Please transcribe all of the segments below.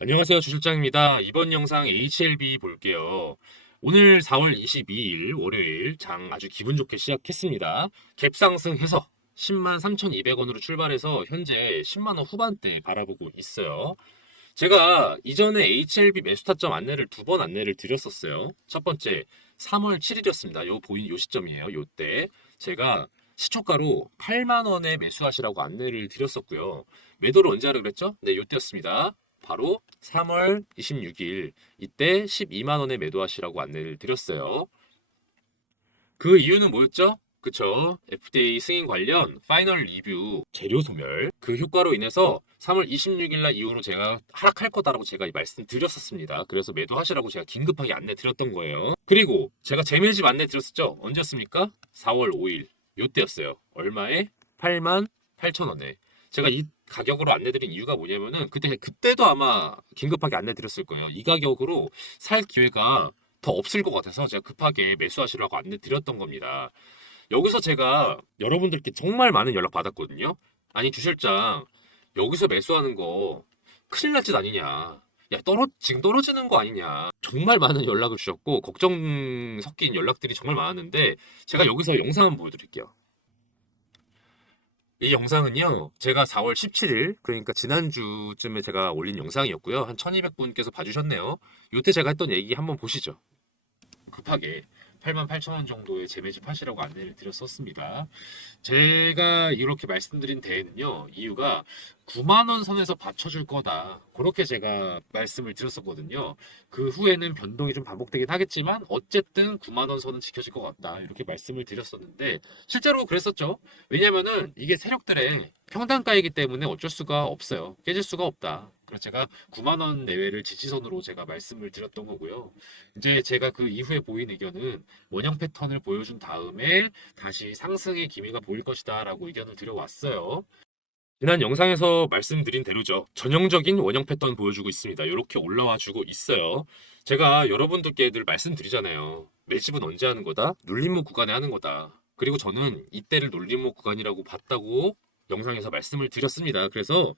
안녕하세요. 주실장입니다. 이번 영상 HLB 볼게요. 오늘 4월 22일 월요일 장 아주 기분 좋게 시작했습니다. 갭 상승해서 10만 3,200원으로 출발해서 현재 10만 원 후반대 바라보고 있어요. 제가 이전에 HLB 매수 타점 안내를 두 번 안내를 드렸었어요. 첫 번째 3월 7일이었습니다. 요 시점이에요. 요때 제가 시초가로 8만 원에 매수하시라고 안내를 드렸었고요. 매도를 언제 하라 그랬죠? 네, 요때였습니다. 바로 3월 26일 이때 12만 원에 매도하시라고 안내를 드렸어요. 그 이유는 뭐였죠? 그쵸. FDA 승인 관련 파이널 리뷰 재료 소멸 그 효과로 인해서 3월 26일 날 이후로 제가 하락할 거다라고 제가 말씀드렸었습니다. 그래서 매도하시라고 제가 긴급하게 안내 드렸던 거예요. 그리고 제가 재매집 안내 드렸었죠. 언제였습니까? 4월 5일 요때였어요. 얼마에? 8만 8천 원에. 제가 이 가격으로 안내 드린 이유가 뭐냐면은 그때도 아마 긴급하게 안내 드렸을 거예요. 이 가격으로 살 기회가 더 없을 것 같아서 제가 급하게 매수하시라고 안내 드렸던 겁니다. 여기서 제가 여러분들께 정말 많은 연락 받았거든요. 아니 주실장 여기서 매수하는 거 큰일 날 짓 아니냐. 야 지금 떨어지는 거 아니냐. 정말 많은 연락을 주셨고 걱정 섞인 연락들이 정말 많았는데 제가 여기서 영상 한번 보여드릴게요. 이 영상은요, 제가 4월 17일, 그러니까 지난주쯤에 제가 올린 영상이었고요. 한 1200분께서 봐주셨네요. 요때 제가 했던 얘기 한번 보시죠. 급하게 88,000원 정도의 재매집 하시라고 안내를 드렸었습니다. 제가 이렇게 말씀드린 데에는요, 이유가 9만 원 선에서 받쳐줄 거다. 그렇게 제가 말씀을 드렸었거든요. 그 후에는 변동이 좀 반복되긴 하겠지만, 어쨌든 9만 원 선은 지켜질 것 같다. 이렇게 말씀을 드렸었는데, 실제로 그랬었죠. 왜냐면은 이게 세력들의 평단가이기 때문에 어쩔 수가 없어요. 깨질 수가 없다. 그래서 제가 9만 원 내외를 지지선으로 제가 말씀을 드렸던 거고요. 이제 제가 그 이후에 보인 의견은 원형 패턴을 보여준 다음에 다시 상승의 기미가 보일 것이다 라고 의견을 드려왔어요. 지난 영상에서 말씀드린 대로죠. 전형적인 원형 패턴 보여주고 있습니다. 이렇게 올라와 주고 있어요. 제가 여러분들께 늘 말씀드리잖아요. 매집은 언제 하는 거다? 눌림목 구간에 하는 거다. 그리고 저는 이때를 눌림목 구간이라고 봤다고 영상에서 말씀을 드렸습니다. 그래서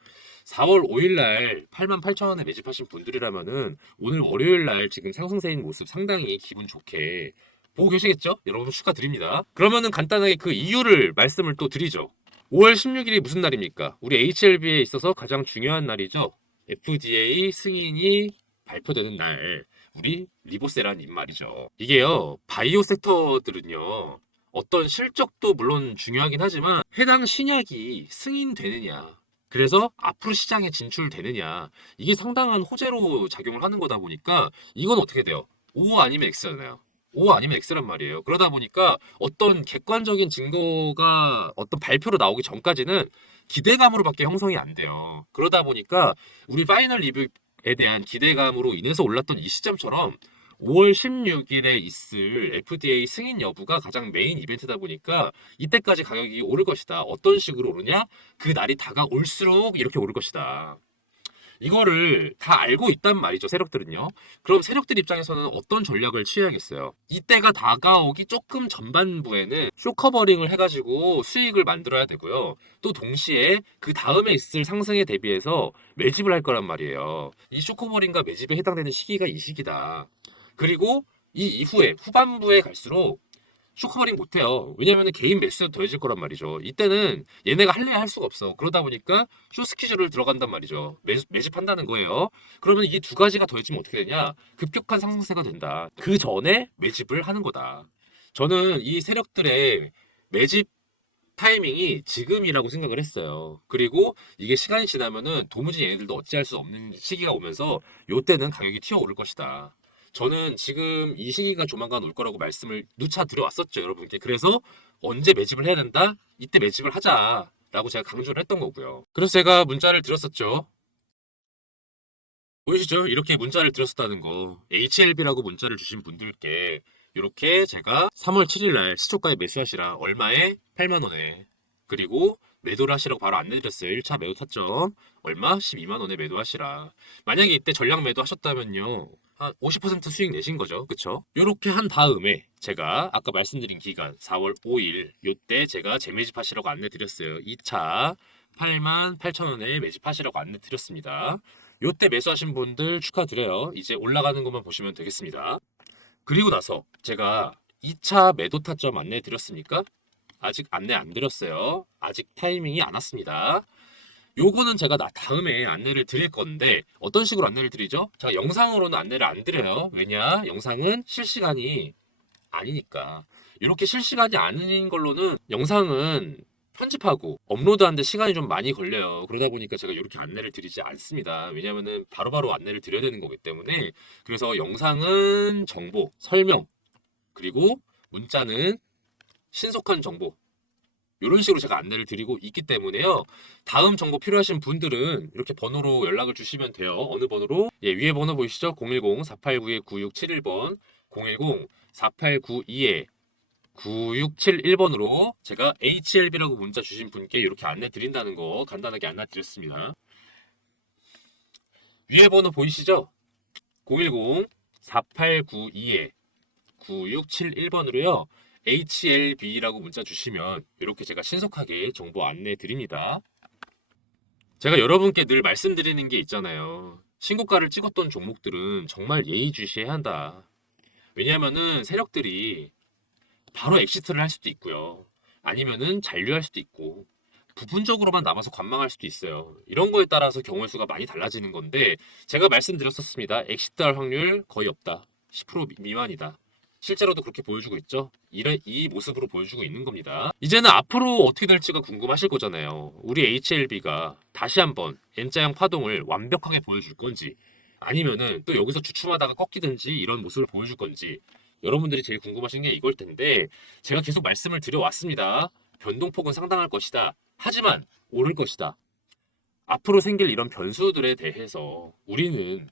4월 5일 날 88,000원에 매집하신 분들이라면은 오늘 월요일 날 지금 상승세인 모습 상당히 기분 좋게 보고 계시겠죠? 여러분 축하드립니다. 그러면은 간단하게 그 이유를 말씀을 또 드리죠. 5월 16일이 무슨 날입니까? 우리 HLB에 있어서 가장 중요한 날이죠. FDA 승인이 발표되는 날. 우리 리보세라는 말이죠. 이게요, 바이오 섹터들은요, 어떤 실적도 물론 중요하긴 하지만 해당 신약이 승인되느냐, 그래서 앞으로 시장에 진출되느냐, 이게 상당한 호재로 작용을 하는 거다 보니까 이건 어떻게 돼요? O 아니면 X잖아요. O 아니면 X란 말이에요. 그러다 보니까 어떤 객관적인 증거가 어떤 발표로 나오기 전까지는 기대감으로밖에 형성이 안 돼요. 그러다 보니까 우리 파이널 리뷰에 대한 기대감으로 인해서 올랐던 이 시점처럼 5월 16일에 있을 FDA 승인 여부가 가장 메인 이벤트다 보니까 이때까지 가격이 오를 것이다. 어떤 식으로 오르냐? 그 날이 다가올수록 이렇게 오를 것이다. 이거를 다 알고 있단 말이죠, 세력들은요. 그럼 세력들 입장에서는 어떤 전략을 취해야겠어요? 이때가 다가오기 조금 전반부에는 쇼커버링을 해가지고 수익을 만들어야 되고요. 또 동시에 그 다음에 있을 상승에 대비해서 매집을 할 거란 말이에요. 이 쇼커버링과 매집에 해당되는 시기가 이 시기다. 그리고 이 이후에 후반부에 갈수록 쇼커버링 못해요. 왜냐면 개인 매수가 더해질 거란 말이죠. 이때는 얘네가 할래야 할 수가 없어. 그러다 보니까 쇼스퀴즈를 들어간단 말이죠. 매집한다는 거예요. 그러면 이게 두 가지가 더해지면 어떻게 되냐? 급격한 상승세가 된다. 그 전에 매집을 하는 거다. 저는 이 세력들의 매집 타이밍이 지금이라고 생각을 했어요. 그리고 이게 시간이 지나면은 도무지 얘네들도 어찌할 수 없는 시기가 오면서 요때는 가격이 튀어오를 것이다. 저는 지금 이 시기가 조만간 올 거라고 말씀을 누차 드려왔었죠, 여러분께. 그래서 언제 매집을 해야 된다? 이때 매집을 하자라고 제가 강조를 했던 거고요. 그래서 제가 문자를 드렸었죠. 보이시죠? 이렇게 문자를 드렸었다는 거. HLB라고 문자를 주신 분들께 이렇게 제가 3월 7일 날 시초가에 매수하시라. 얼마에? 8만 원에. 그리고 매도를 하시라고 바로 안내드렸어요. 1차 매도 타점. 얼마? 12만 원에 매도하시라. 만약에 이때 전량 매도 하셨다면요. 한 50% 수익 내신 거죠. 그쵸? 이렇게 한 다음에 제가 아까 말씀드린 기간 4월 5일 요때 제가 재매집 하시라고 안내드렸어요. 2차 8만 8천 원에 매집하시라고 안내드렸습니다. 요때 매수하신 분들 축하드려요. 이제 올라가는 것만 보시면 되겠습니다. 그리고 나서 제가 2차 매도 타점 안내해 드렸습니까? 아직 안내 안 드렸어요. 아직 타이밍이 안 왔습니다. 요거는 제가 다음에 안내를 드릴 건데 어떤 식으로 안내를 드리죠? 제가 영상으로는 안내를 안 드려요. 왜냐? 영상은 실시간이 아니니까. 이렇게 실시간이 아닌 걸로는 영상은 편집하고 업로드하는데 시간이 좀 많이 걸려요. 그러다 보니까 제가 이렇게 안내를 드리지 않습니다. 왜냐면은 바로바로 안내를 드려야 되는 거기 때문에. 그래서 영상은 정보, 설명, 그리고 문자는 신속한 정보, 이런 식으로 제가 안내를 드리고 있기 때문에요. 다음 정보 필요하신 분들은 이렇게 번호로 연락을 주시면 돼요. 어느 번호로? 예, 위에 번호 보이시죠? 010-489-9671번, 010-4892-9671번으로 제가 HLB라고 문자 주신 분께 이렇게 안내 드린다는 거 간단하게 안내 드렸습니다. 위에 번호 보이시죠? 010-4892-9671번으로요. HLB라고 문자 주시면 이렇게 제가 신속하게 정보 안내 드립니다. 제가 여러분께 늘 말씀드리는 게 있잖아요. 신고가를 찍었던 종목들은 정말 예의주시해야 한다. 왜냐하면은 세력들이 바로 엑시트를 할 수도 있고요. 아니면은 잔류할 수도 있고 부분적으로만 남아서 관망할 수도 있어요. 이런 거에 따라서 경우의 수가 많이 달라지는 건데 제가 말씀드렸었습니다. 엑시트할 확률 거의 없다. 10% 미만이다. 실제로도 그렇게 보여주고 있죠. 이 모습으로 보여주고 있는 겁니다. 이제는 앞으로 어떻게 될지가 궁금하실 거잖아요. 우리 HLB가 다시 한번 N자형 파동을 완벽하게 보여줄 건지 아니면은 또 여기서 주춤하다가 꺾이든지 이런 모습을 보여줄 건지 여러분들이 제일 궁금하신 게 이걸 텐데 제가 계속 말씀을 드려왔습니다. 변동폭은 상당할 것이다. 하지만 오를 것이다. 앞으로 생길 이런 변수들에 대해서 우리는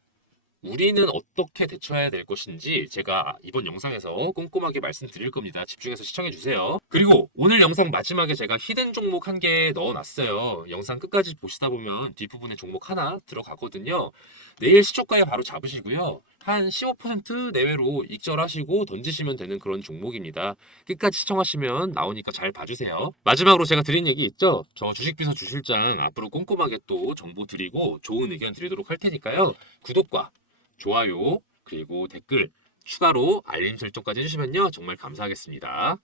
어떻게 대처해야 될 것인지 제가 이번 영상에서 꼼꼼하게 말씀드릴 겁니다. 집중해서 시청해 주세요. 그리고 오늘 영상 마지막에 제가 히든 종목 한 개 넣어놨어요. 영상 끝까지 보시다 보면 뒷부분에 종목 하나 들어가거든요. 내일 시초가에 바로 잡으시고요. 한 15% 내외로 익절하시고 던지시면 되는 그런 종목입니다. 끝까지 시청하시면 나오니까 잘 봐주세요. 마지막으로 제가 드린 얘기 있죠? 저 주식비서 주실장 앞으로 꼼꼼하게 또 정보 드리고 좋은 의견 드리도록 할 테니까요. 구독과 좋아요, 그리고 댓글, 추가로 알림 설정까지 해주시면요. 정말 감사하겠습니다.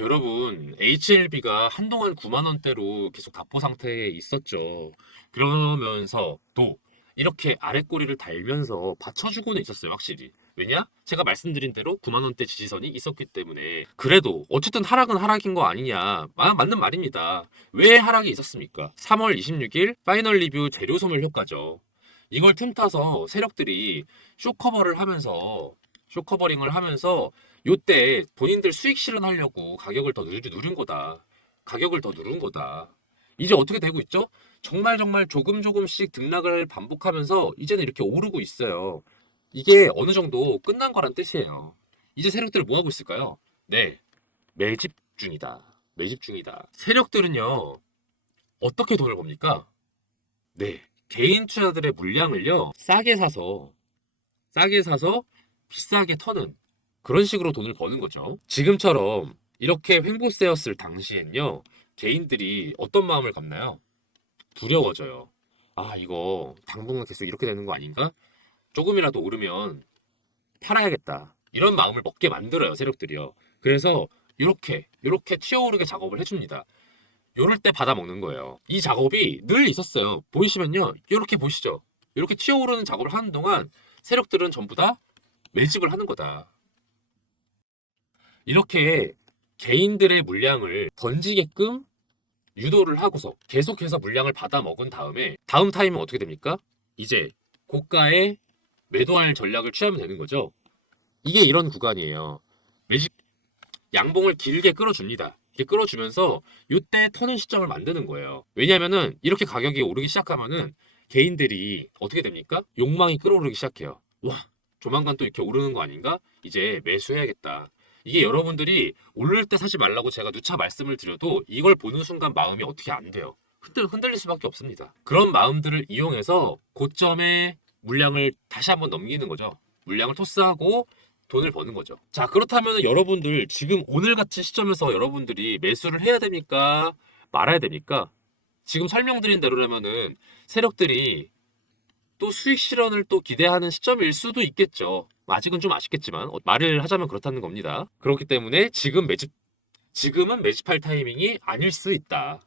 여러분, HLB가 한동안 9만원대로 계속 답보 상태에 있었죠. 그러면서 또 이렇게 아랫꼬리를 달면서 받쳐주고는 있었어요, 확실히. 왜냐? 제가 말씀드린 대로 9만원대 지지선이 있었기 때문에. 그래도 어쨌든 하락은 하락인 거 아니냐. 맞는 말입니다. 왜 하락이 있었습니까? 3월 26일 파이널 리뷰 재료 소멸 효과죠. 이걸 틈타서 세력들이 쇼커버링을 하면서 요때 본인들 수익 실현하려고 가격을 더 누른 거다. 가격을 더 누른 거다. 이제 어떻게 되고 있죠? 정말 조금씩 등락을 반복하면서 이제는 이렇게 오르고 있어요. 이게 어느 정도 끝난 거란 뜻이에요. 이제 세력들 뭐 하고 있을까요? 네, 매집 중이다. 매집 중이다. 세력들은요, 어떻게 돈을 법니까? 네, 개인 투자들의 물량을요, 싸게 사서 비싸게 터는 그런 식으로 돈을 버는 거죠. 지금처럼 이렇게 횡보세였을 당시엔요, 개인들이 어떤 마음을 갖나요? 두려워져요. 이거 당분간 계속 이렇게 되는 거 아닌가? 조금이라도 오르면 팔아야겠다. 이런 마음을 먹게 만들어요, 세력들이요. 그래서 이렇게 튀어오르게 작업을 해줍니다. 요럴 때 받아먹는 거예요. 이 작업이 늘 있었어요. 보이시면요, 이렇게 보시죠. 이렇게 튀어오르는 작업을 하는 동안 세력들은 전부 다 매집을 하는 거다. 이렇게 개인들의 물량을 던지게끔 유도를 하고서 계속해서 물량을 받아 먹은 다음에 다음 타임은 어떻게 됩니까? 이제 고가에 매도할 전략을 취하면 되는 거죠. 이게 이런 구간이에요. 매집 양봉을 길게 끌어줍니다. 이렇게 끌어주면서 이때 터는 시점을 만드는 거예요. 왜냐면은 이렇게 가격이 오르기 시작하면은 개인들이 어떻게 됩니까? 욕망이 끌어오르기 시작해요. 와, 조만간 또 이렇게 오르는 거 아닌가? 이제 매수해야겠다. 이게 여러분들이 오를 때 사지 말라고 제가 누차 말씀을 드려도 이걸 보는 순간 마음이 어떻게 안 돼요. 흔들릴 수밖에 없습니다. 그런 마음들을 이용해서 고점에 물량을 다시 한번 넘기는 거죠. 물량을 토스하고 돈을 버는 거죠. 자, 그렇다면 여러분들 지금 오늘 같은 시점에서 여러분들이 매수를 해야 됩니까? 말아야 됩니까? 지금 설명드린 대로라면은 세력들이 또 수익 실현을 또 기대하는 시점일 수도 있겠죠. 아직은 좀 아쉽겠지만 말을 하자면 그렇다는 겁니다. 그렇기 때문에 지금은 매집할 타이밍이 아닐 수 있다.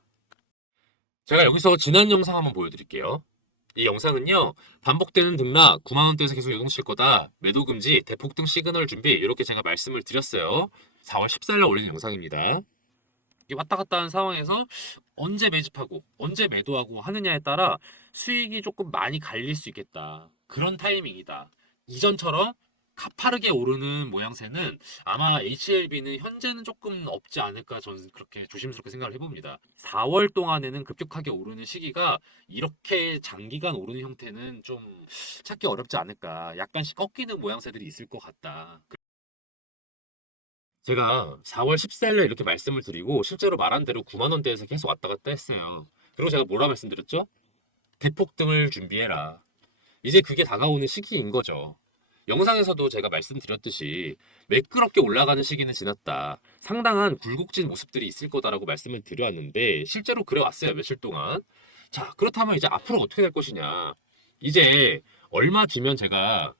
제가 여기서 지난 영상 한번 보여드릴게요. 이 영상은요, 반복되는 등락 9만 원대에서 계속 요동칠 거다, 매도 금지, 대폭등 시그널 준비, 이렇게 제가 말씀을 드렸어요. 4월 14일 날 올린 영상입니다. 이게 왔다 갔다 하는 상황에서 언제 매집하고 언제 매도하고 하느냐에 따라 수익이 조금 많이 갈릴 수 있겠다. 그런 타이밍이다. 이전처럼 가파르게 오르는 모양새는 아마 HLB는 현재는 조금 없지 않을까, 저는 그렇게 조심스럽게 생각을 해봅니다. 4월 동안에는 급격하게 오르는 시기가 이렇게 장기간 오르는 형태는 좀 찾기 어렵지 않을까. 약간씩 꺾이는 모양새들이 있을 것 같다. 제가 4월 14일에 이렇게 말씀을 드리고 실제로 말한 대로 9만 원대에서 계속 왔다 갔다 했어요. 그리고 제가 뭐라 말씀드렸죠? 대폭등을 준비해라. 이제 그게 다가오는 시기인 거죠. 영상에서도 제가 말씀드렸듯이 매끄럽게 올라가는 시기는 지났다. 상당한 굴곡진 모습들이 있을 거다라고 말씀을 드려왔는데 실제로 그래왔어요. 며칠 동안. 자, 그렇다면 이제 앞으로 어떻게 될 것이냐. 이제 얼마 뒤면 제가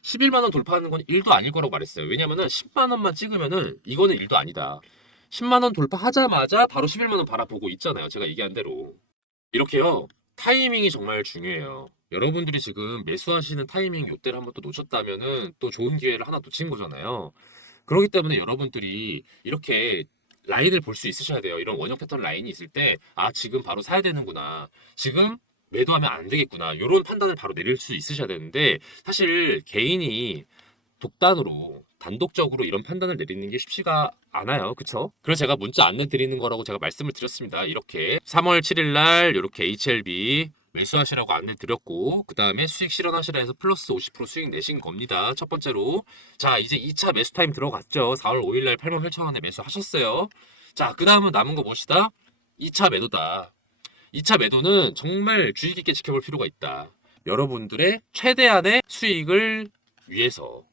11만 원 돌파하는 건 1도 아닐 거라고 말했어요. 왜냐면은 10만 원만 찍으면은 이거는 1도 아니다. 10만 원 돌파하자마자 바로 11만 원 바라보고 있잖아요. 제가 얘기한 대로. 이렇게요. 타이밍이 정말 중요해요. 여러분들이 지금 매수하시는 타이밍 요때를 한번 또 놓쳤다면은 또 좋은 기회를 하나 놓친 거잖아요. 그렇기 때문에 여러분들이 이렇게 라인을 볼 수 있으셔야 돼요. 이런 원형 패턴 라인이 있을 때, 아, 지금 바로 사야 되는구나. 지금 매도하면 안 되겠구나. 이런 판단을 바로 내릴 수 있으셔야 되는데, 사실 개인이 독단으로 단독적으로 이런 판단을 내리는 게 쉽지가 않아요. 그쵸? 그래서 제가 문자 안내 드리는 거라고 제가 말씀을 드렸습니다. 이렇게 3월 7일 날 이렇게 HLB 매수하시라고 안내 드렸고, 그 다음에 수익 실현하시라 해서 플러스 50% 수익 내신 겁니다. 첫 번째로. 자, 이제 2차 매수 타임 들어갔죠. 4월 5일 날 88,000원에 매수하셨어요. 자, 그 다음은 남은 거 무엇이다? 2차 매도다. 2차 매도는 정말 주의 깊게 지켜볼 필요가 있다. 여러분들의 최대한의 수익을 위해서.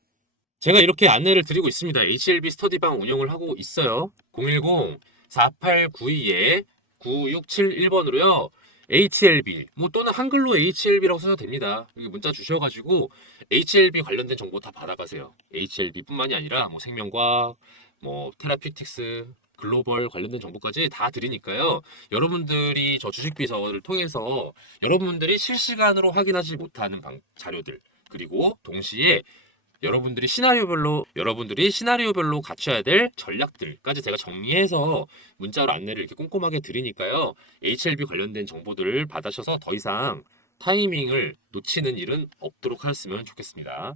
제가 이렇게 안내를 드리고 있습니다. HLB 스터디방 운영을 하고 있어요. 010-4892-9671번으로요. HLB 또는 한글로 HLB라고 써도 됩니다. 여기 문자 주셔가지고 HLB 관련된 정보 다 받아가세요. HLB뿐만이 아니라 생명과학, 테라피틱스, 글로벌 관련된 정보까지 다 드리니까요. 여러분들이 저 주식비서를 통해서 여러분들이 실시간으로 확인하지 못하는 자료들, 그리고 동시에 여러분들이 시나리오별로 갖춰야 될 전략들까지 제가 정리해서 문자로 안내를 이렇게 꼼꼼하게 드리니까요. HLB 관련된 정보들을 받으셔서 더 이상 타이밍을 놓치는 일은 없도록 하셨으면 좋겠습니다.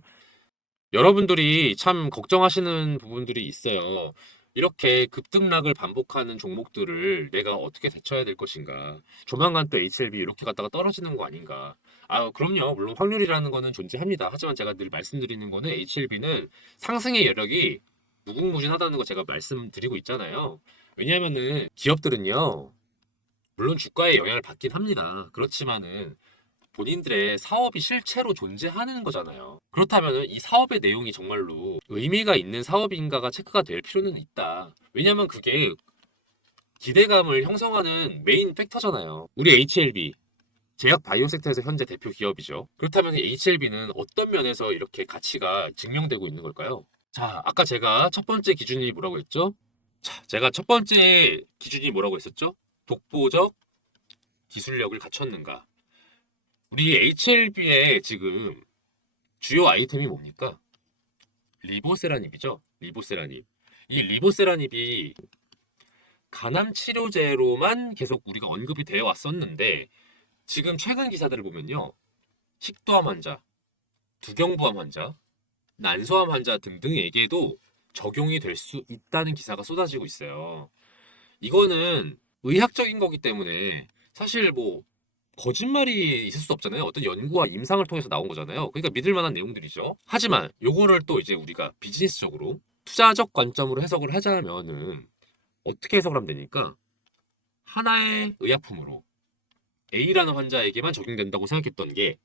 여러분들이 참 걱정하시는 부분들이 있어요. 이렇게 급등락을 반복하는 종목들을 내가 어떻게 대처해야 될 것인가. 조만간 또 HLB 이렇게 갔다가 떨어지는 거 아닌가. 아, 그럼요. 물론 확률이라는 거는 존재합니다. 하지만 제가 늘 말씀드리는 거는 HLB는 상승의 여력이 무궁무진하다는 거 제가 말씀드리고 있잖아요. 왜냐하면은 기업들은요, 물론 주가에 영향을 받긴 합니다. 그렇지만은 본인들의 사업이 실체로 존재하는 거잖아요. 그렇다면 이 사업의 내용이 정말로 의미가 있는 사업인가가 체크가 될 필요는 있다. 왜냐면 그게 기대감을 형성하는 메인 팩터잖아요. 우리 HLB, 제약 바이오 섹터에서 현재 대표 기업이죠. 그렇다면 HLB는 어떤 면에서 이렇게 가치가 증명되고 있는 걸까요? 자, 아까 제가 첫 번째 기준이 뭐라고 했죠? 자, 제가 첫 번째 기준이 뭐라고 했었죠? 독보적 기술력을 갖췄는가? 우리 HLB의 지금 주요 아이템이 뭡니까? 리보세라닙이죠. 리보세라닙. 이 리보세라닙이 간암 치료제로만 계속 우리가 언급이 되어 왔었는데 지금 최근 기사들을 보면요. 식도암 환자, 두경부암 환자, 난소암 환자 등등에게도 적용이 될 수 있다는 기사가 쏟아지고 있어요. 이거는 의학적인 거기 때문에 사실 거짓말이 있을 수 없잖아요. 어떤 연구와 임상을 통해서 나온 거잖아요. 그러니까 믿을 만한 내용들이죠. 하지만 요거를 또 이제 우리가 비즈니스적으로 투자적 관점으로 해석을 하자면은 어떻게 해석을 하면 되니까 하나의 의약품으로 A라는 환자에게만 적용된다고 생각했던 게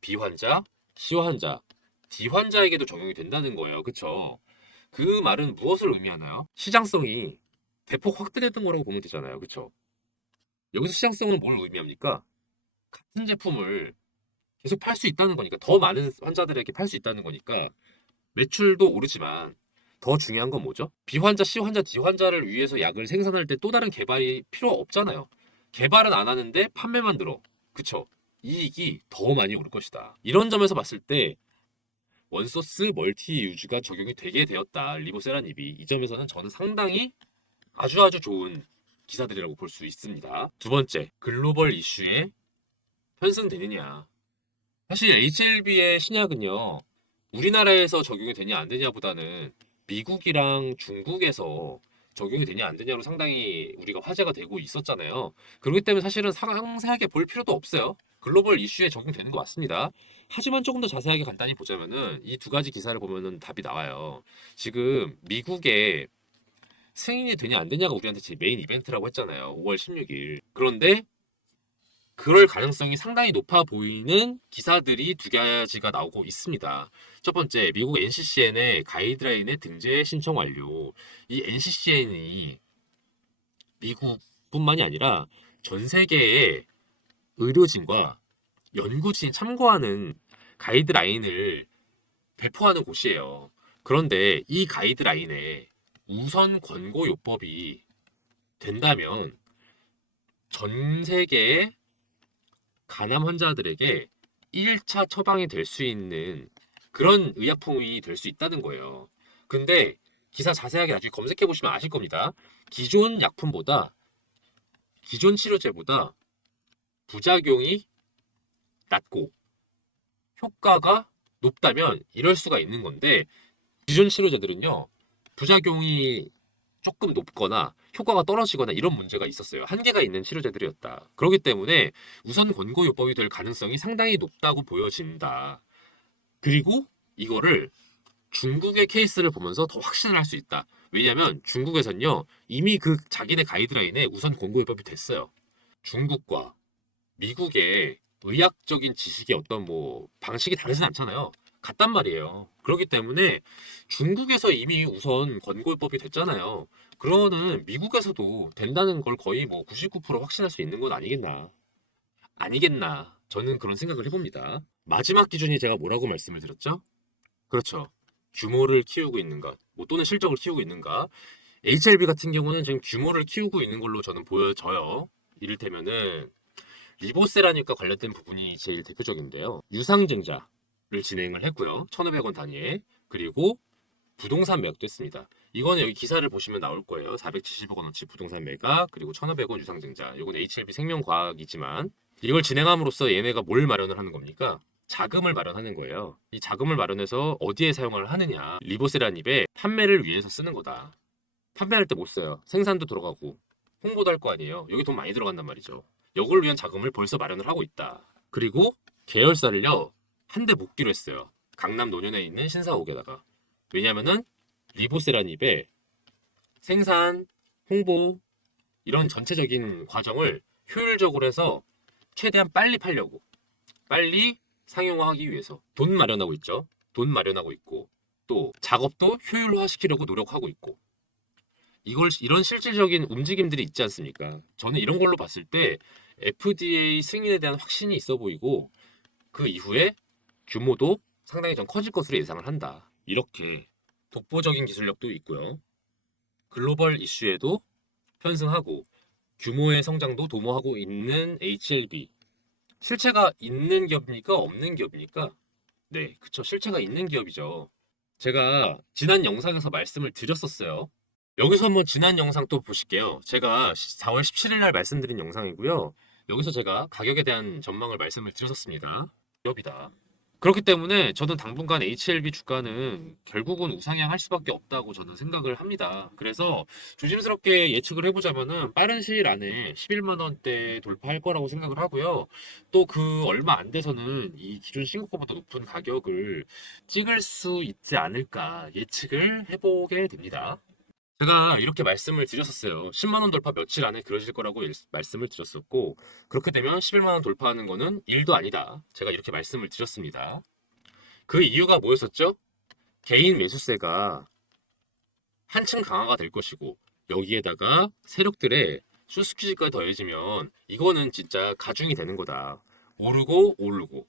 B 환자, C 환자, D 환자에게도 적용이 된다는 거예요. 그쵸? 그 말은 무엇을 의미하나요? 시장성이 대폭 확대됐던 거라고 보면 되잖아요. 그쵸? 여기서 시장성은 뭘 의미합니까? 같은 제품을 계속 팔 수 있다는 거니까, 더 많은 환자들에게 팔 수 있다는 거니까 매출도 오르지만 더 중요한 건 뭐죠? B 환자, C 환자, D 환자를 위해서 약을 생산할 때 또 다른 개발이 필요 없잖아요. 개발은 안 하는데 판매만 늘어. 그쵸? 이익이 더 많이 오를 것이다. 이런 점에서 봤을 때 원소스 멀티 유즈가 적용이 되게 되었다. 리보세라닙이. 이 점에서는 저는 상당히 아주 좋은 기사들이라고 볼 수 있습니다. 두 번째, 글로벌 이슈에 편승되느냐. 사실 HLB의 신약은요, 우리나라에서 적용이 되냐 안 되냐보다는 미국이랑 중국에서 적용이 되냐 안 되냐로 상당히 우리가 화제가 되고 있었잖아요. 그렇기 때문에 사실은 상세하게 볼 필요도 없어요. 글로벌 이슈에 적용되는 것 같습니다. 하지만 조금 더 자세하게 간단히 보자면은 이 두 가지 기사를 보면은 답이 나와요. 지금 미국에 승인이 되냐 안 되냐가 우리한테 제 메인 이벤트라고 했잖아요. 5월 16일. 그런데 그럴 가능성이 상당히 높아 보이는 기사들이 두 가지가 나오고 있습니다. 첫 번째, 미국 NCCN의 가이드라인의 등재 신청 완료. 이 NCCN이 미국뿐만이 아니라 전 세계의 의료진과 연구진이 참고하는 가이드라인을 배포하는 곳이에요. 그런데 이 가이드라인에 우선 권고요법이 된다면 전 세계의 간암 환자들에게 1차 처방이 될 수 있는 그런 의약품이 될 수 있다는 거예요. 근데 기사 자세하게 나중에 검색해 보시면 아실 겁니다. 기존 약품보다, 기존 치료제보다 부작용이 낮고 효과가 높다면 이럴 수가 있는 건데, 기존 치료제들은요, 부작용이 조금 높거나 효과가 떨어지거나 이런 문제가 있었어요. 한계가 있는 치료제들이었다. 그렇기 때문에 우선 권고요법이 될 가능성이 상당히 높다고 보여진다. 그리고 이거를 중국의 케이스를 보면서 더 확신을 할 수 있다. 왜냐하면 중국에선요, 이미 그 자기네 가이드라인에 우선 권고요법이 됐어요. 중국과 미국의 의학적인 지식의 어떤 뭐 방식이 다르진 않잖아요. 같단 말이에요. 그렇기 때문에 중국에서 이미 우선 권고요법이 됐잖아요. 그러는 미국에서도 된다는 걸 거의 뭐 99% 확신할 수 있는 건 아니겠나. 아니겠나. 저는 그런 생각을 해봅니다. 마지막 기준이 제가 뭐라고 말씀을 드렸죠? 그렇죠. 규모를 키우고 있는가, 뭐 또는 실적을 키우고 있는가. HLB 같은 경우는 지금 규모를 키우고 있는 걸로 저는 보여져요. 이를테면은 리보세라니까 관련된 부분이 제일 대표적인데요. 유상증자를 진행을 했고요. 1,500원 단위에. 그리고 부동산 매각도 했습니다. 이거는 여기 기사를 보시면 나올 거예요. 470억 원어치 부동산 매각, 그리고 1,500원 유상증자. 이건 HLB 생명과학이지만 이걸 진행함으로써 얘네가 뭘 마련을 하는 겁니까? 자금을 마련하는 거예요. 이 자금을 마련해서 어디에 사용을 하느냐. 리보세라닙의 판매를 위해서 쓰는 거다. 판매할 때 못 써요. 생산도 들어가고 홍보도 할 거 아니에요. 여기 돈 많이 들어간단 말이죠. 이걸 위한 자금을 벌써 마련을 하고 있다. 그리고 계열사를요, 한 대 묶기로 했어요. 강남 논현에 있는 신사옥에다가. 왜냐면은 리보세라닙의 생산, 홍보 이런 전체적인 과정을 효율적으로 해서 최대한 빨리 팔려고, 빨리 상용화하기 위해서 돈 마련하고 있죠. 돈 마련하고 있고, 또 작업도 효율화시키려고 노력하고 있고, 이런 실질적인 움직임들이 있지 않습니까? 저는 이런 걸로 봤을 때 FDA 승인에 대한 확신이 있어 보이고, 그 이후에 규모도 상당히 좀 커질 것으로 예상을 한다. 이렇게 독보적인 기술력도 있고요. 글로벌 이슈에도 편승하고 규모의 성장도 도모하고 있는 HLB. 실체가 있는 기업입니까? 없는 기업입니까? 네, 그쵸. 실체가 있는 기업이죠. 제가 지난 영상에서 말씀을 드렸었어요. 여기서 한번 지난 영상 또 보실게요. 제가 4월 17일 날 말씀드린 영상이고요. 여기서 제가 가격에 대한 전망을 말씀을 드렸었습니다. 기업이다. 그렇기 때문에 저는 당분간 HLB 주가는 결국은 우상향할 수밖에 없다고 저는 생각을 합니다. 그래서 조심스럽게 예측을 해보자면은 빠른 시일 안에 11만 원대 돌파할 거라고 생각을 하고요. 또 그 얼마 안 돼서는 이 기존 신고가보다 높은 가격을 찍을 수 있지 않을까 예측을 해보게 됩니다. 제가 이렇게 말씀을 드렸었어요. 10만 원 돌파 며칠 안에 그러실 거라고 말씀을 드렸었고, 그렇게 되면 11만 원 돌파하는 거는 일도 아니다. 제가 이렇게 말씀을 드렸습니다. 그 이유가 뭐였었죠? 개인 매수세가 한층 강화가 될 것이고, 여기에다가 세력들의 수스퀴즈까지 더해지면 이거는 진짜 가중이 되는 거다. 오르고.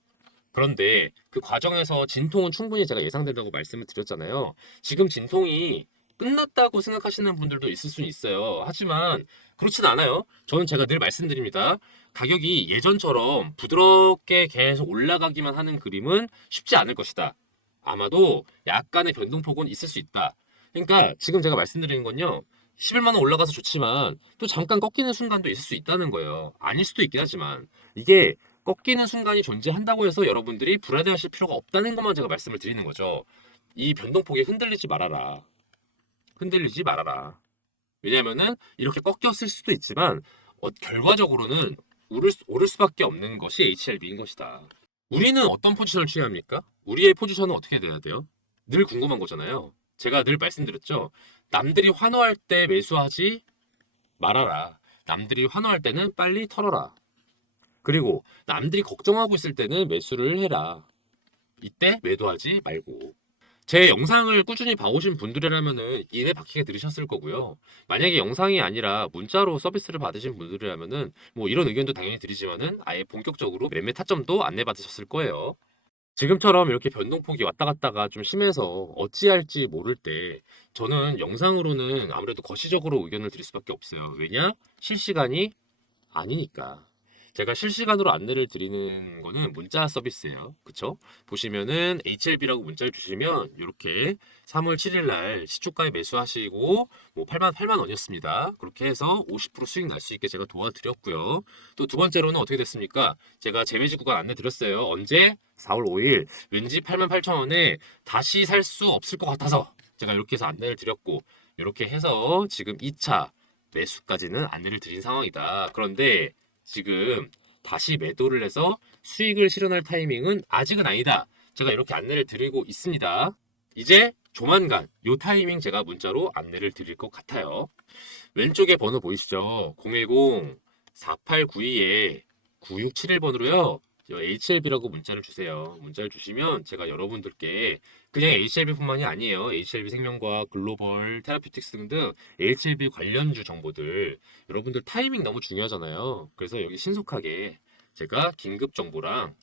그런데 그 과정에서 진통은 충분히 제가 예상된다고 말씀을 드렸잖아요. 지금 진통이 끝났다고 생각하시는 분들도 있을 수 있어요. 하지만 그렇진 않아요. 저는 제가 늘 말씀드립니다. 가격이 예전처럼 부드럽게 계속 올라가기만 하는 그림은 쉽지 않을 것이다. 아마도 약간의 변동폭은 있을 수 있다. 그러니까 지금 제가 말씀드리는 건요. 11만 원 올라가서 좋지만 또 잠깐 꺾이는 순간도 있을 수 있다는 거예요. 아닐 수도 있긴 하지만 이게 꺾이는 순간이 존재한다고 해서 여러분들이 불안해하실 필요가 없다는 것만 제가 말씀을 드리는 거죠. 이 변동폭에 흔들리지 말아라. 흔들리지 말아라. 왜냐하면은 이렇게 꺾였을 수도 있지만 결과적으로는 오를 수밖에 없는 것이 HLB인 것이다. 우리는 어떤 포지션을 취해야 합니까? 우리의 포지션은 어떻게 돼야 돼요? 늘 궁금한 거잖아요. 제가 늘 말씀드렸죠. 남들이 환호할 때 매수하지 말아라. 남들이 환호할 때는 빨리 털어라. 그리고 남들이 걱정하고 있을 때는 매수를 해라. 이때 매도하지 말고. 제 영상을 꾸준히 봐오신 분들이라면은 이해 박히게 들으셨을 거고요. 만약에 영상이 아니라 문자로 서비스를 받으신 분들이라면은 뭐 이런 의견도 당연히 드리지만은 아예 본격적으로 매매 타점도 안내받으셨을 거예요. 지금처럼 이렇게 변동폭이 왔다 갔다가 좀 심해서 어찌할지 모를 때 저는 영상으로는 아무래도 거시적으로 의견을 드릴 수밖에 없어요. 왜냐? 실시간이 아니니까. 제가 실시간으로 안내를 드리는 거는 문자 서비스예요. 그쵸? 보시면은 HLB라고 문자를 주시면 이렇게 3월 7일 날 시초가에 매수하시고 뭐 8만 원이었습니다. 그렇게 해서 50% 수익 날 수 있게 제가 도와드렸고요. 또 두 번째로는 어떻게 됐습니까? 제가 재매직 구간 안내 드렸어요. 언제? 4월 5일. 왠지 88,000원에 다시 살 수 없을 것 같아서 제가 이렇게 해서 안내를 드렸고 이렇게 해서 지금 2차 매수까지는 안내를 드린 상황이다. 그런데 지금 다시 매도를 해서 수익을 실현할 타이밍은 아직은 아니다. 제가 이렇게 안내를 드리고 있습니다. 이제 조만간 요 타이밍 제가 문자로 안내를 드릴 것 같아요. 왼쪽에 번호 보이시죠? 010-4892에 9671번으로요. HLB라고 문자를 주세요. 문자를 주시면 제가 여러분들께 그냥 HLB뿐만이 아니에요. HLB 생명과학, 글로벌, 테라피틱스 등등 HLB 관련주 정보들 여러분들 타이밍 너무 중요하잖아요. 그래서 여기 신속하게 제가 긴급 정보랑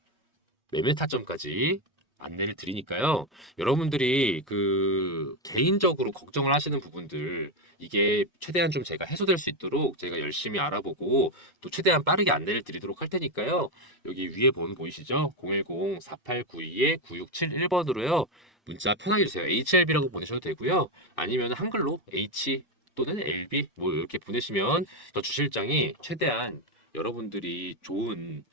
매매 타점까지 안내를 드리니까요. 여러분들이 그 개인적으로 걱정을 하시는 부분들 이게 최대한 좀 제가 해소될 수 있도록 제가 열심히 알아보고 또 최대한 빠르게 안내를 드리도록 할 테니까요. 여기 위에 번호 보이시죠? 010-4892-9671번으로요. 문자 편하게 주세요. HLB라고 보내셔도 되고요. 아니면 한글로 H 또는 LB 뭐 이렇게 보내시면 저 주실장이 최대한 여러분들이 좋은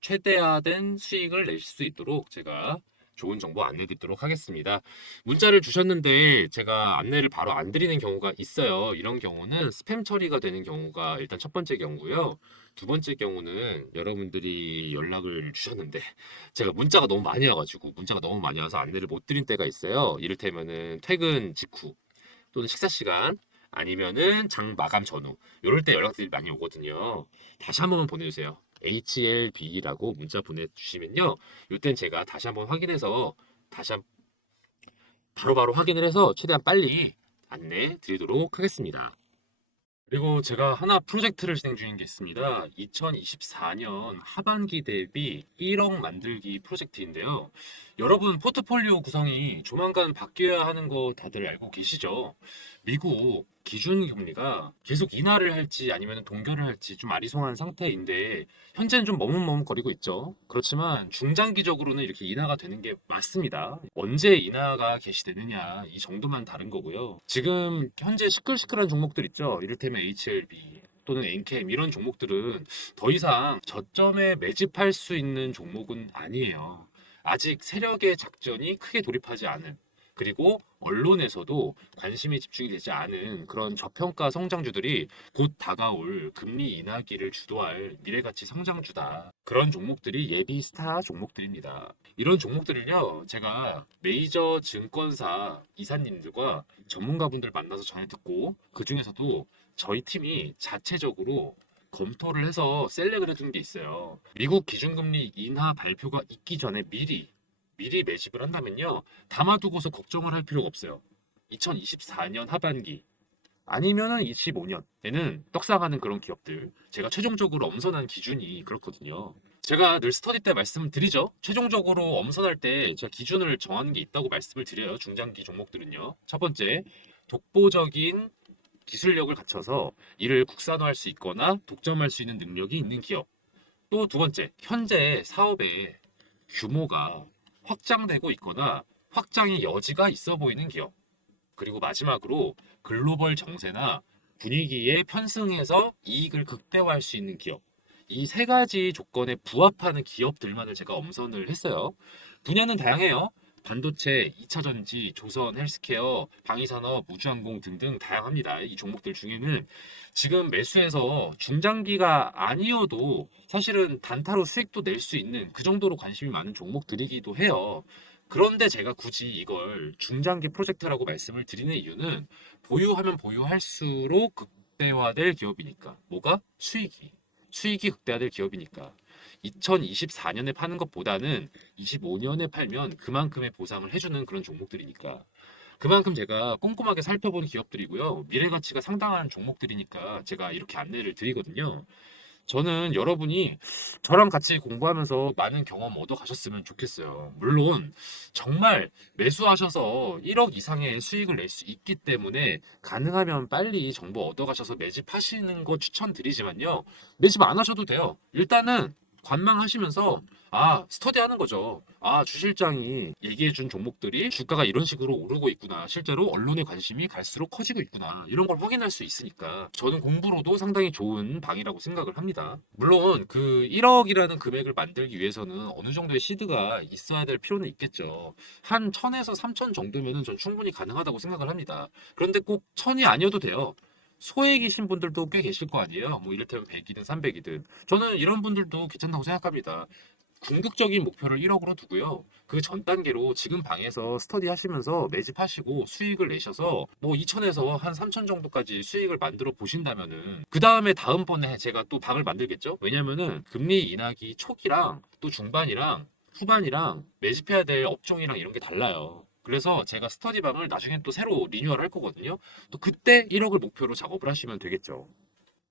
최대화된 수익을 내실 수 있도록 제가 좋은 정보 안내 드리도록 하겠습니다. 문자를 주셨는데 제가 안내를 바로 안 드리는 경우가 있어요. 이런 경우는 스팸 처리가 되는 경우가 일단 첫 번째 경우고요. 두 번째 경우는 여러분들이 연락을 주셨는데 제가 문자가 너무 많이 와가지고 문자가 너무 많이 와서 안내를 못 드린 때가 있어요. 이를테면은 퇴근 직후 또는 식사 시간 아니면은 장 마감 전후 이럴 때 연락들이 많이 오거든요. 다시 한 번만 보내주세요. HLB라고 문자 보내주시면요. 이땐 제가 다시 한번 확인해서 다시 바로바로 확인을 해서 최대한 빨리 안내 드리도록 하겠습니다. 그리고 제가 하나 프로젝트를 진행 중인 게 있습니다. 2024년 하반기 대비 1억 만들기 프로젝트인데요. 여러분 포트폴리오 구성이 조만간 바뀌어야 하는 거 다들 알고 계시죠? 미국 기준 금리가 계속 인하를 할지 아니면 동결을 할지 좀 아리송한 상태인데 현재는 좀 머뭇머뭇거리고 있죠. 그렇지만 중장기적으로는 이렇게 인하가 되는 게 맞습니다. 언제 인하가 개시되느냐 이 정도만 다른 거고요. 지금 현재 시끌시끌한 종목들 있죠. 이를테면 HLB 또는 엔캠 이런 종목들은 더 이상 저점에 매집할 수 있는 종목은 아니에요. 아직 세력의 작전이 크게 돌입하지 않은 그리고 언론에서도 관심이 집중이 되지 않은 그런 저평가 성장주들이 곧 다가올 금리 인하기를 주도할 미래가치 성장주다. 그런 종목들이 예비 스타 종목들입니다. 이런 종목들을요, 제가 메이저 증권사 이사님들과 전문가분들 만나서 전해 듣고 그 중에서도 저희 팀이 자체적으로 검토를 해서 셀렉을 해둔 게 있어요. 미국 기준금리 인하 발표가 있기 전에 미리 매집을 한다면요. 담아두고서 걱정을 할 필요가 없어요. 2024년 하반기 아니면은 25년에는 떡상하는 그런 기업들. 제가 최종적으로 엄선한 기준이 그렇거든요. 제가 늘 스터디 때 말씀드리죠. 최종적으로 엄선할 때 제가 기준을 정하는 게 있다고 말씀을 드려요. 중장기 종목들은요. 첫 번째, 독보적인 기술력을 갖춰서 이를 국산화할 수 있거나 독점할 수 있는 능력이 있는 기업. 또 두 번째, 현재 사업의 규모가 확장되고 있거나 확장의 여지가 있어 보이는 기업. 그리고 마지막으로 글로벌 정세나 분위기에 편승해서 이익을 극대화할 수 있는 기업. 이 세 가지 조건에 부합하는 기업들만을 제가 엄선을 했어요. 분야는 다양해요. 반도체, 2차 전지, 조선, 헬스케어, 방위산업, 우주항공 등등 다양합니다. 이 종목들 중에는 지금 매수해서 중장기가 아니어도 사실은 단타로 수익도 낼 수 있는 그 정도로 관심이 많은 종목들이기도 해요. 그런데 제가 굳이 이걸 중장기 프로젝트라고 말씀을 드리는 이유는 보유하면 보유할수록 극대화될 기업이니까. 뭐가? 수익이. 수익이 극대화될 기업이니까. 2024년에 파는 것보다는 25년에 팔면 그만큼의 보상을 해주는 그런 종목들이니까. 그만큼 제가 꼼꼼하게 살펴본 기업들이고요. 미래 가치가 상당한 종목들이니까 제가 이렇게 안내를 드리거든요. 저는 여러분이 저랑 같이 공부하면서 많은 경험 얻어 가셨으면 좋겠어요. 물론 정말 매수하셔서 1억 이상의 수익을 낼 수 있기 때문에 가능하면 빨리 정보 얻어 가셔서 매집하시는 거 추천드리지만요. 매집 안 하셔도 돼요. 일단은 관망하시면서 스터디 하는 거죠. 주 실장이 얘기해 준 종목들이 주가가 이런 식으로 오르고 있구나. 실제로 언론의 관심이 갈수록 커지고 있구나. 이런 걸 확인할 수 있으니까 저는 공부로도 상당히 좋은 방이라고 생각을 합니다. 물론 그 1억이라는 금액을 만들기 위해서는 어느 정도의 시드가 있어야 될 필요는 있겠죠. 한 1000에서 3000 정도면은 전 충분히 가능하다고 생각을 합니다. 그런데 꼭 1000이 아니어도 돼요. 소액이신 분들도 꽤 계실 거 아니에요. 뭐 이를테면 100이든 300이든. 저는 이런 분들도 괜찮다고 생각합니다. 궁극적인 목표를 1억으로 두고요. 그 전 단계로 지금 방에서 스터디 하시면서 매집하시고 수익을 내셔서 뭐 2천에서 한 3천 정도까지 수익을 만들어 보신다면은 그 다음에 다음번에 제가 또 방을 만들겠죠? 왜냐면은 금리 인하기 초기랑 또 중반이랑 후반이랑 매집해야 될 업종이랑 이런 게 달라요. 그래서 제가 스터디방을 나중에 또 새로 리뉴얼 할 거거든요. 또 그때 1억을 목표로 작업을 하시면 되겠죠.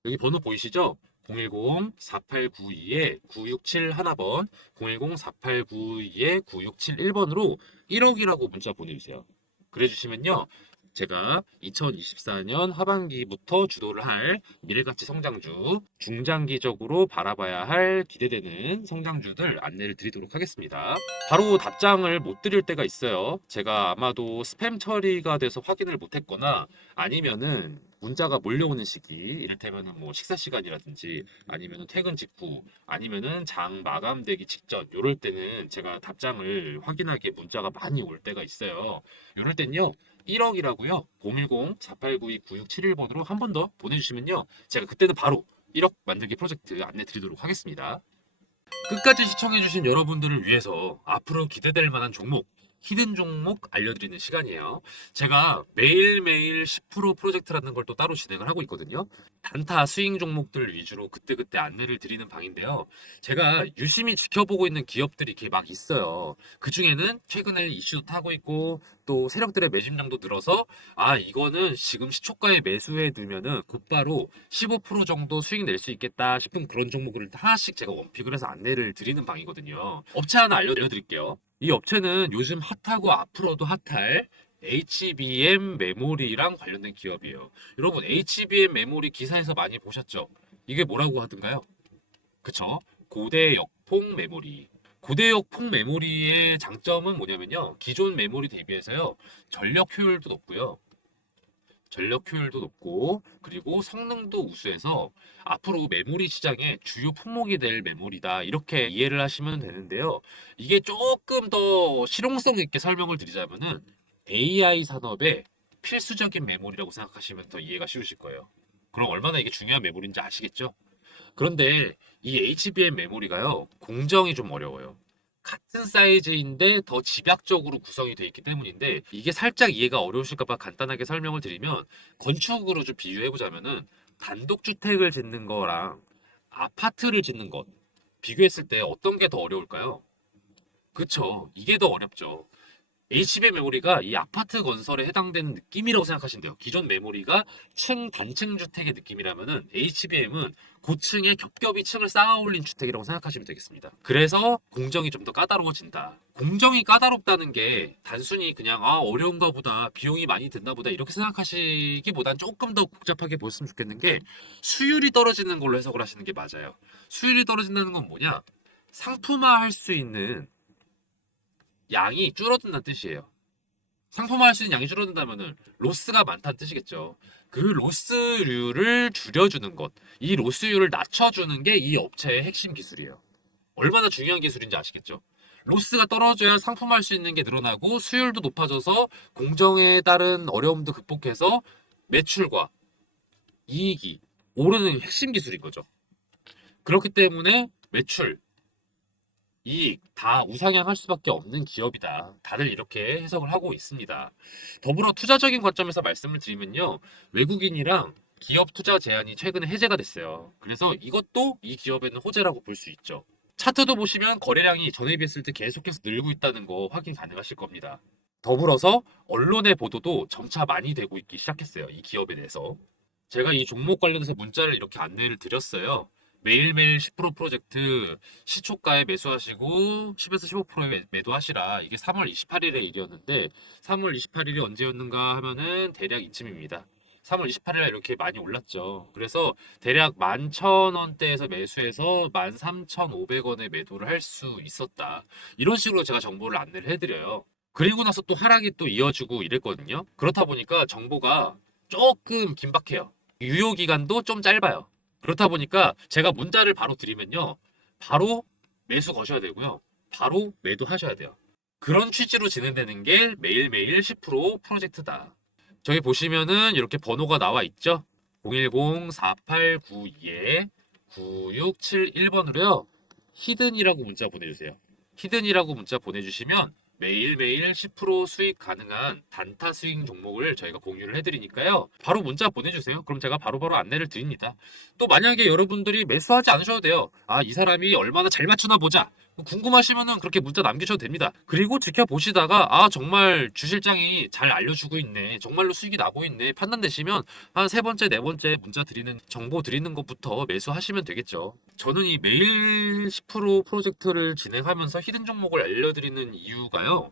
여기 번호 보이시죠? 010-4892-9671번, 010-4892-9671번으로 1억이라고 문자 보내주세요. 그래주시면요. 제가 2024년 하반기부터 주도를 할 미래가치 성장주, 중장기적으로 바라봐야 할 기대되는 성장주들 안내를 드리도록 하겠습니다. 바로 답장을 못 드릴 때가 있어요. 제가 아마도 스팸 처리가 돼서 확인을 못했거나 아니면은 문자가 몰려오는 시기, 이를테면은 뭐 식사 시간이라든지 아니면은 퇴근 직후 아니면은 장 마감되기 직전 요럴 때는 제가 답장을 확인하기에 문자가 많이 올 때가 있어요. 요럴 땐요. 1억이라고요. 010-4892-9671번으로 한 번 더 보내주시면요. 제가 그때는 바로 1억 만들기 프로젝트 안내 드리도록 하겠습니다. 끝까지 시청해주신 여러분들을 위해서 앞으로 기대될 만한 종목, 히든 종목 알려드리는 시간이에요. 제가 매일매일 10% 프로젝트라는 걸 또 따로 진행을 하고 있거든요. 단타 스윙 종목들 위주로 그때그때 안내를 드리는 방인데요. 제가 유심히 지켜보고 있는 기업들이 이렇게 막 있어요. 그 중에는 최근에 이슈도 타고 있고 또 세력들의 매집량도 늘어서 이거는 지금 시초가에 매수해 두면은 곧바로 15% 정도 수익 낼 수 있겠다 싶은 그런 종목을 하나씩 제가 원픽을 해서 안내를 드리는 방이거든요. 업체 하나 알려드릴게요. 이 업체는 요즘 핫하고 앞으로도 핫할 HBM 메모리랑 관련된 기업이에요. 여러분, HBM 메모리 기사에서 많이 보셨죠? 이게 뭐라고 하던가요? 그쵸? 고대역폭 메모리. 고대역폭 메모리의 장점은 뭐냐면요. 기존 메모리 대비해서요. 전력 효율도 높고요. 전력 효율도 높고 그리고 성능도 우수해서 앞으로 메모리 시장의 주요 품목이 될 메모리다 이렇게 이해를 하시면 되는데요. 이게 조금 더 실용성 있게 설명을 드리자면은 AI 산업의 필수적인 메모리라고 생각하시면 더 이해가 쉬우실 거예요. 그럼 얼마나 이게 중요한 메모리인지 아시겠죠? 그런데 이 HBM 메모리가요, 공정이 좀 어려워요. 같은 사이즈인데 더 집약적으로 구성이 되어 있기 때문인데 이게 살짝 이해가 어려우실까봐 간단하게 설명을 드리면 건축으로 좀 비유해 보자면은 단독주택을 짓는 거랑 아파트를 짓는 것 비교했을 때 어떤 게 더 어려울까요? 그쵸. 이게 더 어렵죠. HBM 메모리가 이 아파트 건설에 해당되는 느낌이라고 생각하시면 돼요. 기존 메모리가 단층 주택의 느낌이라면은 HBM은 고층에 겹겹이 층을 쌓아 올린 주택이라고 생각하시면 되겠습니다. 그래서 공정이 좀 더 까다로워진다. 공정이 까다롭다는 게 단순히 그냥 어려운가 보다, 비용이 많이 든다 보다 이렇게 생각하시기보단 조금 더 복잡하게 보셨으면 좋겠는 게 수율이 떨어지는 걸로 해석을 하시는 게 맞아요. 수율이 떨어진다는 건 뭐냐? 상품화할 수 있는 양이 줄어든다는 뜻이에요. 상품화할 수 있는 양이 줄어든다면은 로스가 많다는 뜻이겠죠. 그 로스율을 줄여주는 것, 이 로스율을 낮춰주는 게 이 업체의 핵심 기술이에요. 얼마나 중요한 기술인지 아시겠죠? 로스가 떨어져야 상품화할 수 있는 게 늘어나고 수율도 높아져서 공정에 따른 어려움도 극복해서 매출과 이익이 오르는 핵심 기술인 거죠. 그렇기 때문에 매출, 이익 다 우상향할 수밖에 없는 기업이다. 다들 이렇게 해석을 하고 있습니다. 더불어 투자적인 관점에서 말씀을 드리면요. 외국인이랑 기업 투자 제한이 최근에 해제가 됐어요. 그래서 이것도 이 기업에는 호재라고 볼 수 있죠. 차트도 보시면 거래량이 전에 비했을 때 계속해서 늘고 있다는 거 확인 가능하실 겁니다. 더불어서 언론의 보도도 점차 많이 되고 있기 시작했어요. 이 기업에 대해서. 제가 이 종목 관련해서 문자를 이렇게 안내를 드렸어요. 매일매일 10% 프로젝트 시초가에 매수하시고 10에서 15%에 매도하시라. 이게 3월 28일의 일이었는데 3월 28일이 언제였는가 하면은 대략 이쯤입니다. 3월 28일에 이렇게 많이 올랐죠. 그래서 대략 11,000원대에서 매수해서 13,500원에 매도를 할 수 있었다. 이런 식으로 제가 정보를 안내를 해드려요. 그리고 나서 또 하락이 또 이어지고 이랬거든요. 그렇다 보니까 정보가 조금 긴박해요. 유효 기간도 좀 짧아요. 그렇다 보니까 제가 문자를 바로 드리면요. 바로 매수 거셔야 되고요. 바로 매도하셔야 돼요. 그런 취지로 진행되는 게 매일매일 10% 프로젝트다. 저기 보시면은 이렇게 번호가 나와 있죠. 010-4892-9671번으로요. 히든이라고 문자 보내주세요. 히든이라고 문자 보내주시면 매일매일 10% 수익 가능한 단타 스윙 종목을 저희가 공유를 해드리니까요. 바로 문자 보내주세요. 그럼 제가 바로바로 안내를 드립니다. 또 만약에 여러분들이 매수하지 않으셔도 돼요. 이 사람이 얼마나 잘 맞추나 보자. 궁금하시면은 그렇게 문자 남기셔도 됩니다. 그리고 지켜보시다가 정말 주실장이 잘 알려주고 있네. 정말로 수익이 나고 있네. 판단되시면 한 세 번째, 네 번째 문자 드리는 정보 드리는 것부터 매수하시면 되겠죠. 저는 이 매일 10% 프로젝트를 진행하면서 히든 종목을 알려드리는 이유가요.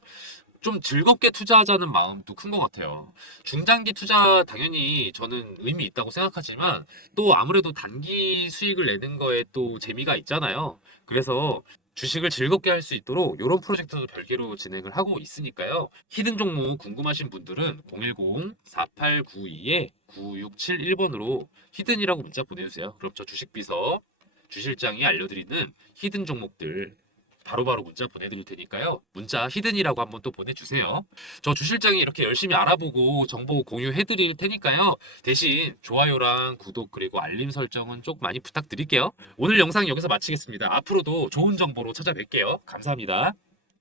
좀 즐겁게 투자하자는 마음도 큰 것 같아요. 중장기 투자 당연히 저는 의미 있다고 생각하지만 또 아무래도 단기 수익을 내는 거에 또 재미가 있잖아요. 그래서 주식을 즐겁게 할 수 있도록 이런 프로젝트도 별개로 진행을 하고 있으니까요. 히든 종목 궁금하신 분들은 010-4892-9671번으로 히든이라고 문자 보내주세요. 그럼 저 주식비서 주실장이 알려드리는 히든 종목들 바로바로 문자 보내드릴 테니까요. 문자 히든이라고 한번 또 보내주세요. 저 주실장이 이렇게 열심히 알아보고 정보 공유해드릴 테니까요. 대신 좋아요랑 구독 그리고 알림 설정은 좀 많이 부탁드릴게요. 오늘 영상 여기서 마치겠습니다. 앞으로도 좋은 정보로 찾아뵐게요. 감사합니다.